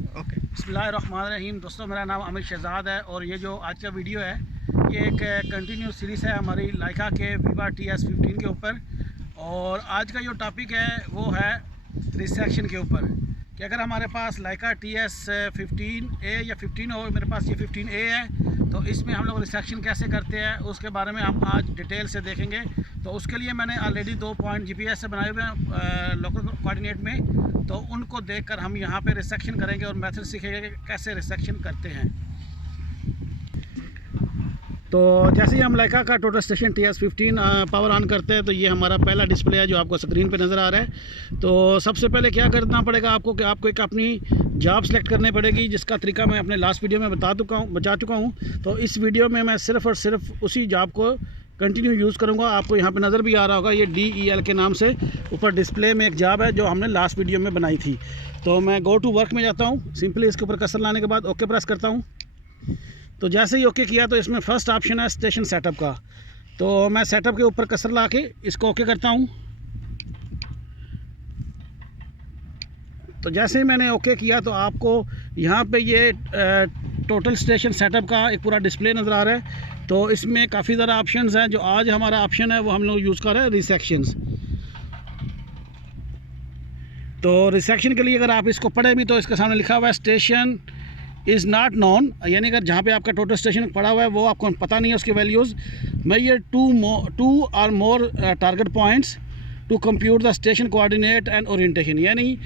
Okay. बिस्मिल्लाहिर्रहमानिर्रहीम। दोस्तों, मेरा नाम अमित शहजाद है और ये जो आज का वीडियो है ये एक कंटिन्यू सीरीज़ है हमारी लाइका के वीवा TS15 के ऊपर। और आज का जो टॉपिक है वो है रिसेक्शन के ऊपर कि अगर हमारे पास लाइका TS15A या 15 हो, मेरे पास ये 15A है, तो इसमें हम लोग रिसेक्शन कैसे करते हैं उसके बारे में हम आज डिटेल से देखेंगे। तो उसके लिए मैंने ऑलरेडी 2 पॉइंट GPS से बनाए हुए हैं लोकल कोऑर्डिनेट में, तो उनको देखकर हम यहाँ पे रिसेक्शन करेंगे और मेथड सीखेंगे कि कैसे रिसेक्शन करते हैं। तो जैसे ही हम लाइका का total station TS15 power on करते हैं तो ये हमारा पहला डिस्प्ले है जो आपको स्क्रीन पे नज़र आ रहा है। तो सबसे पहले क्या करना पड़ेगा आपको कि आपको एक अपनी जॉब सेलेक्ट करनी पड़ेगी, जिसका तरीका मैं अपने लास्ट वीडियो में बता चुका हूँ। तो इस वीडियो में मैं सिर्फ़ और सिर्फ उसी जॉब को कंटिन्यू यूज़ करूँगा। आपको यहाँ पे नज़र भी आ रहा होगा, ये DEL के नाम से ऊपर डिस्प्ले में एक जॉब है जो हमने लास्ट वीडियो में बनाई थी। तो मैं गो टू वर्क में जाता हूँ, सिंपली इसके ऊपर कर्सर लाने के बाद ओके प्रेस करता हूँ। तो जैसे ही ओके किया तो इसमें फ़र्स्ट ऑप्शन है स्टेशन सेटअप का। तो मैं सेटअप के ऊपर कर्सर ला के इसको ओके करता हूँ। तो जैसे ही मैंने ओके किया तो आपको यहाँ पे ये टोटल स्टेशन सेटअप का एक पूरा डिस्प्ले नज़र आ रहा है। तो इसमें काफ़ी ज़्यादा ऑप्शंस हैं। जो आज हमारा ऑप्शन है वो हम लोग यूज़ कर रहे हैं रिसेक्शंस। तो रिसेक्शन के लिए अगर आप इसको पढ़े भी तो इसके सामने लिखा हुआ है स्टेशन इज़ नॉट नॉन, यानी अगर जहाँ पे आपका टोटल स्टेशन पड़ा हुआ है वो आपको पता नहीं है उसकी values. Measure two or more target points to compute the station coordinate and orientation, यानी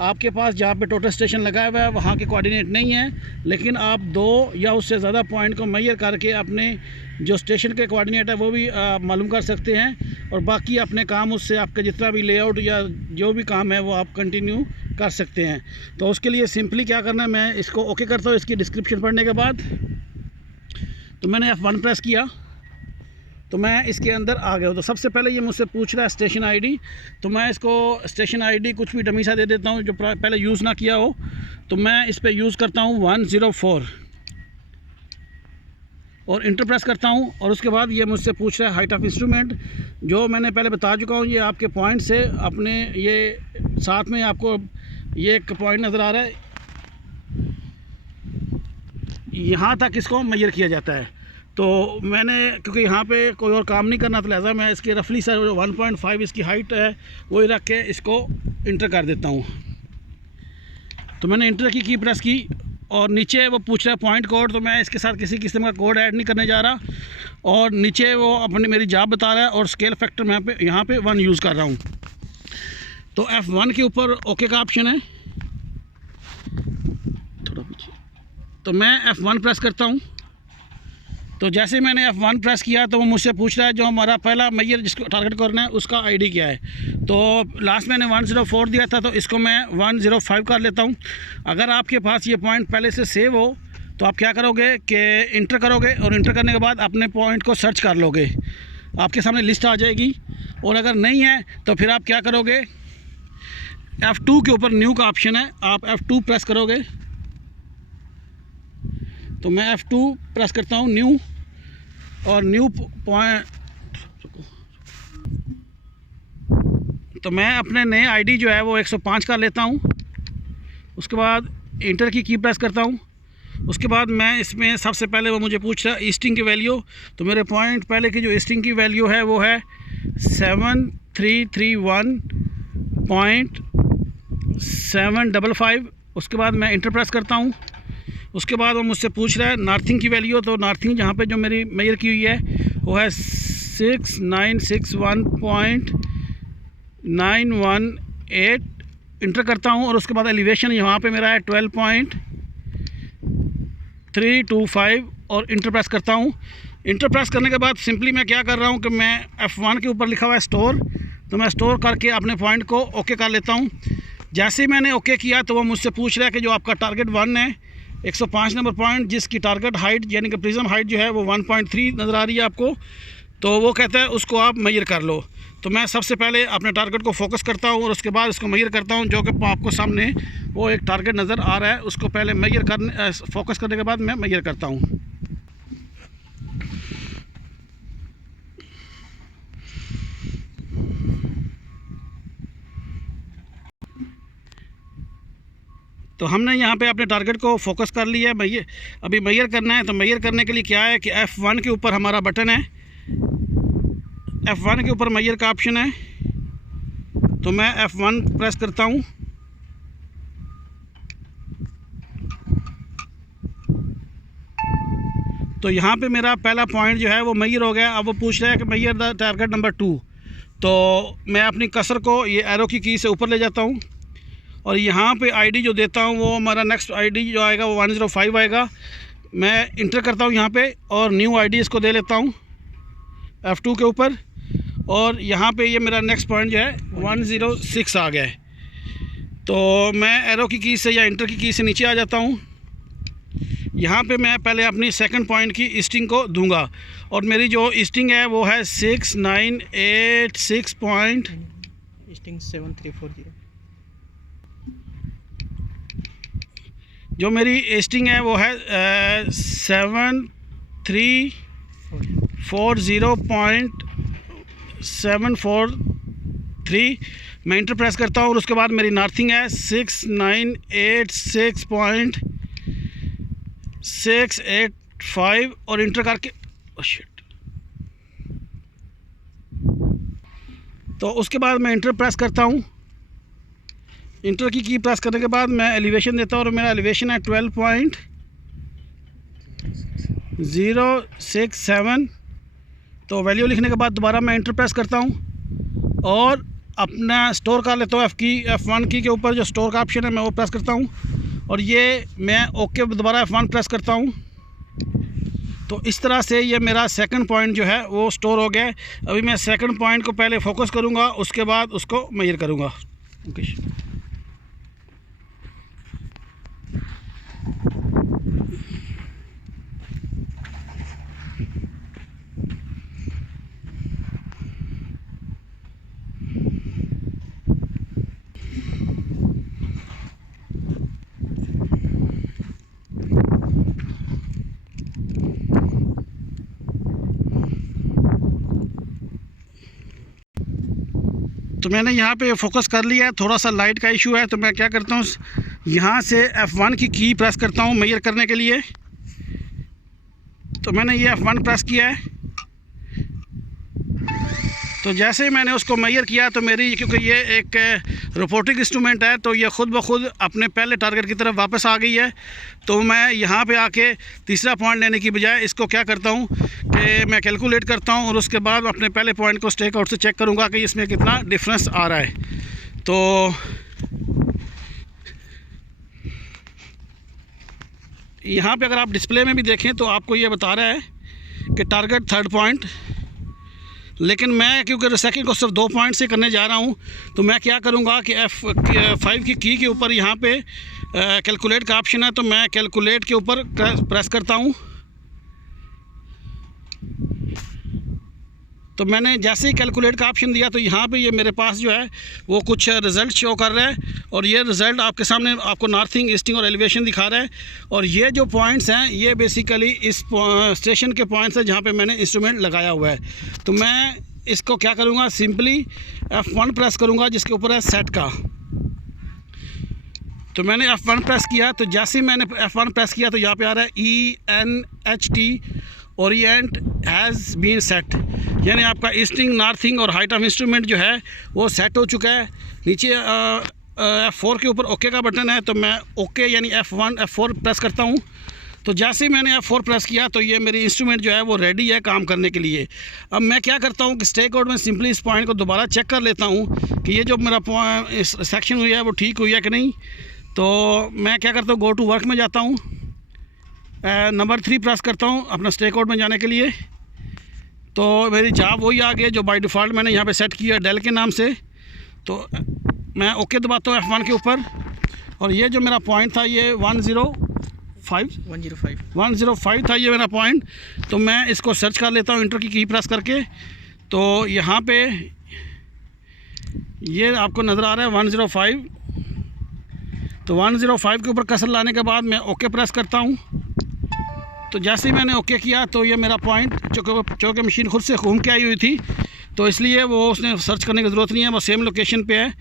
आपके पास जहाँ पे टोटल स्टेशन लगा हुआ है वहाँ के कोऑर्डिनेट नहीं है, लेकिन आप 2 या उससे ज़्यादा पॉइंट को मेजर करके अपने जो स्टेशन के कोऑर्डिनेट है वो भी मालूम कर सकते हैं। और बाकी अपने काम उससे आपका जितना भी लेआउट या जो भी काम है वो आप कंटिन्यू कर सकते हैं। तो उसके लिए सिंपली क्या करना है, मैं इसको ओके करता हूँ। इसकी डिस्क्रिप्शन पढ़ने के बाद तो मैंने F1 प्रेस किया तो मैं इसके अंदर आ गया हूँ। तो सबसे पहले ये मुझसे पूछ रहा है स्टेशन आईडी, तो मैं इसको स्टेशन आईडी कुछ भी डमी सा दे देता हूँ जो पहले यूज़ ना किया हो। तो मैं इस पर यूज़ करता हूँ 104 और इंटर प्रेस करता हूँ। और उसके बाद ये मुझसे पूछ रहा है हाइट ऑफ इंस्ट्रूमेंट, जो मैंने पहले बता चुका हूँ। ये आपके पॉइंट से अपने ये साथ में आपको ये एक पॉइंट नज़र आ रहा है, यहाँ तक इसको मेजर किया जाता है। तो मैंने क्योंकि यहाँ पे कोई और काम नहीं करना तो लिहाजा मैं इसके रफली सर 1.5 इसकी हाइट है वही रख के इसको इंटर कर देता हूँ। तो मैंने इंटर की प्रेस की और नीचे वो पूछ रहा है पॉइंट कोड, तो मैं इसके साथ किसी किस्म का कोड ऐड नहीं करने जा रहा। और नीचे वो अपनी मेरी जॉब बता रहा है और स्केल फैक्टर मैं यहाँ पे 1 यूज़ कर रहा हूँ। तो F1 के ऊपर ओके का ऑप्शन है, थोड़ा पीछे। तो मैं F1 प्रेस करता हूँ। तो जैसे मैंने F1 प्रेस किया तो वो मुझसे पूछ रहा है जो हमारा पहला मेजर जिसको टारगेट करना है उसका आईडी क्या है। तो लास्ट मैंने 104 दिया था, तो इसको मैं 105 कर लेता हूँ। अगर आपके पास ये पॉइंट पहले से सेव हो तो आप क्या करोगे कि इंटर करोगे और इंटर करने के बाद अपने पॉइंट को सर्च कर लोगे, आपके सामने लिस्ट आ जाएगी। और अगर नहीं है तो फिर आप क्या करोगे, F2 के ऊपर न्यू का ऑप्शन है, आप F2 प्रेस करोगे। तो मैं F2 प्रेस करता हूँ न्यू, और न्यू पॉइंट। तो मैं अपने नए आईडी जो है वो 105 कर लेता हूँ। उसके बाद इंटर की प्रेस करता हूँ। उसके बाद मैं इसमें सबसे पहले वो मुझे पूछ रहा है ईस्टिंग की वैल्यू। तो मेरे पॉइंट पहले की जो ईस्टिंग की वैल्यू है वो है 7331.755। उसके बाद मैं इंटर प्रेस करता हूँ। उसके बाद वो मुझसे पूछ रहा है नॉर्थिंग की वैल्यू। तो नॉर्थिंग जहाँ पे जो मेरी मेजर की हुई है वो है 6961.918। इंटर करता हूँ और उसके बाद एलिवेशन यहाँ पे मेरा है 12.325 और इंटर प्रेस करता हूँ। इंटर प्रेस करने के बाद सिंपली मैं क्या कर रहा हूँ कि मैं F1 के ऊपर लिखा हुआ है स्टोर, तो मैं स्टोर करके अपने पॉइंट को ओके कर लेता हूँ। जैसे ही मैंने ओके किया तो वो मुझसे पूछ रहा है कि जो आपका टारगेट 1 है 105 नंबर पॉइंट, जिसकी टारगेट हाइट यानी कि प्रिज्म हाइट जो है वो 1.3 नज़र आ रही है आपको, तो वो कहता है उसको आप मेजर कर लो। तो मैं सबसे पहले अपने टारगेट को फोकस करता हूँ और उसके बाद इसको मेजर करता हूँ। जो कि आपको सामने वो एक टारगेट नज़र आ रहा है, उसको पहले मेजर करने फोकस करने के बाद मैं मेजर करता हूँ। तो हमने यहाँ पे अपने टारगेट को फोकस कर लिया है। मैयर अभी मैयर करना है, तो मैयर करने के लिए क्या है कि F1 के ऊपर हमारा बटन है, F1 के ऊपर मैयर का ऑप्शन है। तो मैं F1 प्रेस करता हूँ। तो यहाँ पे मेरा पहला पॉइंट जो है वो मैयर हो गया। अब वो पूछ रहा है कि मैयर द टारगेट नंबर 2। तो मैं अपनी कसर को ये एरो की से ऊपर ले जाता हूँ और यहाँ पे आईडी जो देता हूँ वो हमारा नेक्स्ट आईडी जो आएगा वो 105 आएगा। मैं इंटर करता हूँ यहाँ पे और न्यू आईडी इसको दे लेता हूँ F2 के ऊपर, और यहाँ पे ये मेरा नेक्स्ट पॉइंट जो है 106 आ गया है। तो मैं एरो की से या इंटर की से नीचे आ जाता हूँ। यहाँ पे मैं पहले अपनी सेकंड पॉइंट की ईस्टिंग को दूंगा, और मेरी जो ईस्टिंग है वो है 6986 पॉइंट ईस्टिंग 7340। जो मेरी ईस्टिंग है वो है 7340.743। मैं इंटर प्रेस करता हूँ और उसके बाद मेरी नार्थिंग है 6986.685 और इंटर करके तो उसके बाद मैं इंटर प्रेस करता हूँ। इंटर की प्रेस करने के बाद मैं एलिवेशन देता हूँ और मेरा एलिवेशन है 12.067। तो वैल्यू लिखने के बाद दोबारा मैं इंटर प्रेस करता हूँ और अपना स्टोर कर लेता हूँ। F1 की के ऊपर जो स्टोर का ऑप्शन है मैं वो प्रेस करता हूँ और ये मैं ओके दोबारा F1 प्रेस करता हूँ। तो इस तरह से ये मेरा सेकंड पॉइंट जो है वो स्टोर हो गया है। अभी मैं सेकंड पॉइंट को पहले फोकस करूँगा, उसके बाद उसको मेजर करूँगा। ओके, तो मैंने यहाँ पे फोकस कर लिया है। थोड़ा सा लाइट का इशू है, तो मैं क्या करता हूँ, यहाँ से F1 की प्रेस करता हूँ मेजर करने के लिए। तो मैंने ये F1 प्रेस किया है। तो जैसे ही मैंने उसको मेजर किया तो मेरी, क्योंकि ये एक रोबोटिक इंस्ट्रूमेंट है, तो ये ख़ुद ब खुद अपने पहले टारगेट की तरफ वापस आ गई है। तो मैं यहाँ पे आके तीसरा पॉइंट लेने की बजाय इसको क्या करता हूँ कि मैं कैलकुलेट करता हूँ और उसके बाद अपने पहले पॉइंट को स्टेक आउट से चेक करूँगा कि इसमें कितना डिफरेंस आ रहा है। तो यहाँ पे अगर आप डिस्प्ले में भी देखें तो आपको ये बता रहा है कि टारगेट थर्ड पॉइंट, लेकिन मैं क्योंकि सेकंड को सिर्फ 2 पॉइंट से करने जा रहा हूँ, तो मैं क्या करूँगा कि F5 की के ऊपर यहाँ पे कैलकुलेट का ऑप्शन है, तो मैं कैलकुलेट के ऊपर प्रेस करता हूँ। तो मैंने जैसे ही कैलकुलेट का ऑप्शन दिया तो यहाँ पे ये मेरे पास जो है वो कुछ रिज़ल्ट शो कर रहा है, और ये रिज़ल्ट आपके सामने आपको नॉर्थिंग, ईस्टिंग और एलिवेशन दिखा रहा है। और ये जो पॉइंट्स हैं ये बेसिकली इस स्टेशन के पॉइंट्स हैं जहाँ पे मैंने इंस्ट्रूमेंट लगाया हुआ है। तो मैं इसको क्या करूँगा, सिंपली F1 प्रेस करूँगा जिसके ऊपर है सेट का। तो मैंने F1 प्रेस किया, तो जैसे ही मैंने F1 प्रेस किया तो यहाँ पे आ रहा है ENHT orient has been set, यानी आपका ईस्टिंग, नॉर्थिंग और हाइट ऑफ इंस्ट्रूमेंट जो है वो सेट हो चुका है। नीचे F4 के ऊपर ओके का बटन है, तो मैं ओके यानी F4 प्रेस करता हूँ। तो जैसे ही मैंने F4 प्रेस किया तो ये मेरी इंस्ट्रूमेंट जो है वो रेडी है काम करने के लिए। अब मैं क्या करता हूँ कि स्टेक आउट में सिंपली इस पॉइंट को दोबारा चेक कर लेता हूँ कि ये जो मेरा सेक्शन हुई है वो ठीक हुई है कि नहीं। तो मैं क्या करता हूँ, गो टू वर्क में जाता हूँ, नंबर 3 प्रेस करता हूँ अपना स्टेक आउट में जाने के लिए। तो मेरी जॉब वही आ गई जो बाय डिफ़ॉल्ट मैंने यहाँ पे सेट किया डेल के नाम से। तो मैं ओके दबाता हूँ F1 के ऊपर, और ये जो मेरा पॉइंट था ये 105 था ये मेरा पॉइंट। तो मैं इसको सर्च कर लेता हूँ इंटर की प्रेस करके। तो यहाँ पे ये आपको नज़र आ रहा है 105। तो 105 के ऊपर कसर लाने के बाद मैं ओके प्रेस करता हूँ। तो जैसे ही मैंने ओके किया तो ये मेरा पॉइंट, चूँकि मशीन खुद से घूम के आई हुई थी तो इसलिए वो उसने सर्च करने की ज़रूरत नहीं है, वो सेम लोकेशन पे है।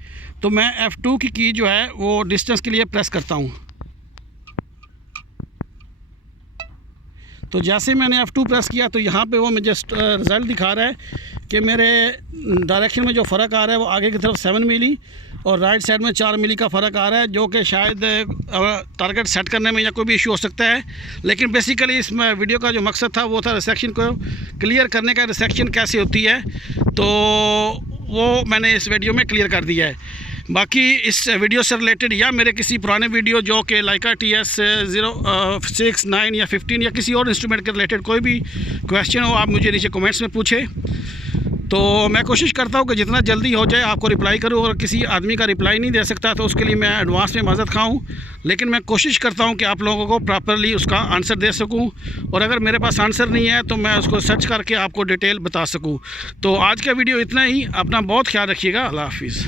तो मैं F2 की जो है वो डिस्टेंस के लिए प्रेस करता हूँ। तो जैसे मैंने F2 प्रेस किया तो यहाँ पे वो मुझे रिज़ल्ट दिखा रहा है कि मेरे डायरेक्शन में जो फ़र्क आ रहा है वो आगे की तरफ 7 मिली और राइट साइड में 4 मिली का फ़र्क आ रहा है, जो कि शायद टारगेट सेट करने में या कोई भी इशू हो सकता है। लेकिन बेसिकली इस वीडियो का जो मकसद था वो था रिसेक्शन को क्लियर करने का, रिसेक्शन कैसे होती है, तो वो मैंने इस वीडियो में क्लियर कर दिया है। बाकी इस वीडियो से रिलेटेड या मेरे किसी पुराने वीडियो जो कि लाइका TS 06, 9 या 15 या किसी और इंस्ट्रूमेंट के रिलेटेड कोई भी क्वेश्चन हो, आप मुझे नीचे कमेंट्स में पूछें। तो मैं कोशिश करता हूँ कि जितना जल्दी हो जाए आपको रिप्लाई करूँ, और किसी आदमी का रिप्लाई नहीं दे सकता तो उसके लिए मैं एडवांस में माज़रत खाऊँ, लेकिन मैं कोशिश करता हूँ कि आप लोगों को प्रॉपरली उसका आंसर दे सकूँ, और अगर मेरे पास आंसर नहीं है तो मैं उसको सर्च करके आपको डिटेल बता सकूँ। तो आज का वीडियो इतना ही, अपना बहुत ख्याल रखिएगा। अल्लाह हाफिज़।